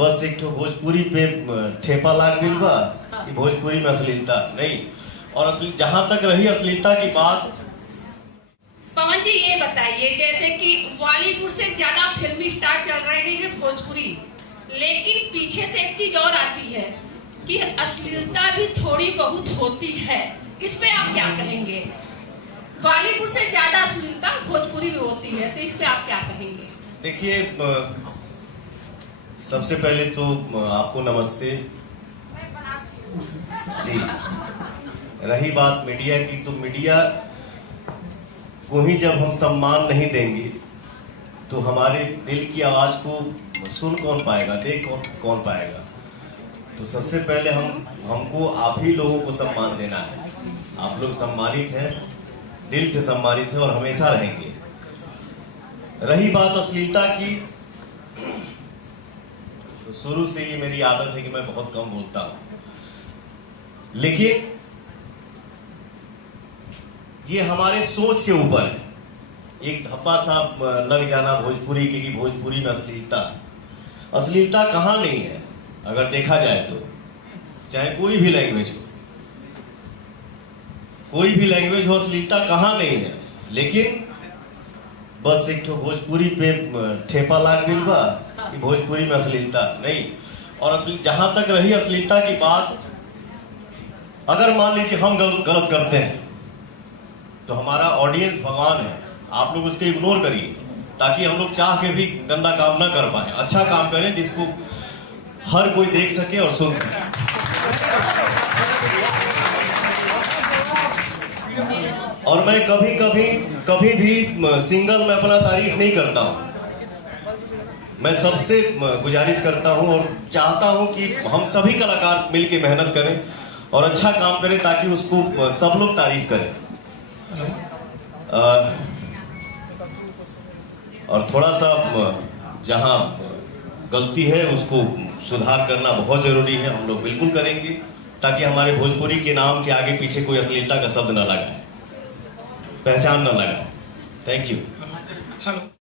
बस एक ठो भोजपुरी पे ठेपा लाग गइल बा कि भोजपुरी में अश्लीलता नहीं। और असली जहां तक रही अश्लीलता की बात, पवन जी ये बताइए, जैसे कि बॉलीवुड से ज्यादा फिल्मी स्टार चल रहे हैं भोजपुरी, लेकिन पीछे से एक चीज और आती है कि अश्लीलता भी थोड़ी बहुत होती है। इस पे आप क्या कहेंगे? बॉलीवुड से ज्यादा अश्लीलता भोजपुरी में होती है, तो इस पे आप क्या कहेंगे? देखिए, सबसे पहले तो आपको नमस्ते जी। रही बात मीडिया की, तो मीडिया को ही जब हम सम्मान नहीं देंगे तो हमारे दिल की आवाज को सुन कौन पाएगा, देख कौन पाएगा। तो सबसे पहले हमको आप ही लोगों को सम्मान देना है। आप लोग सम्मानित हैं, दिल से सम्मानित हैं और हमेशा रहेंगे। रही बात अश्लीलता की, तो शुरू से ही मेरी आदत है कि मैं बहुत कम बोलता हूं, लेकिन ये हमारे सोच के ऊपर है। एक धब्बा सा लग जाना भोजपुरी के कि भोजपुरी में अश्लीलता कहां नहीं है। अगर देखा जाए तो चाहे कोई भी लैंग्वेज हो, अश्लीलता कहां नहीं है। लेकिन बस एक ठो भोजपुरी पे ठेपा लाग गइल बा कि भोजपुरी में अश्लीलता नहीं। और जहां तक रही अश्लीलता की बात, अगर मान लीजिए हम गलत करते हैं तो हमारा ऑडियंस भगवान है। आप लोग उसको इग्नोर करिए ताकि हम लोग चाह के भी गंदा काम ना कर पाए। अच्छा काम करें जिसको हर कोई देख सके और सुन सके। और मैं कभी भी सिंगल में अपना तारीफ नहीं करता हूं। मैं सबसे गुजारिश करता हूं और चाहता हूं कि हम सभी कलाकार मिलकर मेहनत करें और अच्छा काम करें ताकि उसको सब लोग तारीफ करें। और थोड़ा सा जहां गलती है उसको सुधार करना बहुत जरूरी है। हम लोग बिल्कुल करेंगे ताकि हमारे भोजपुरी के नाम के आगे पीछे कोई अश्लीलता का शब्द न लगाए, पहचान न लगाए। Thank you. हेलो।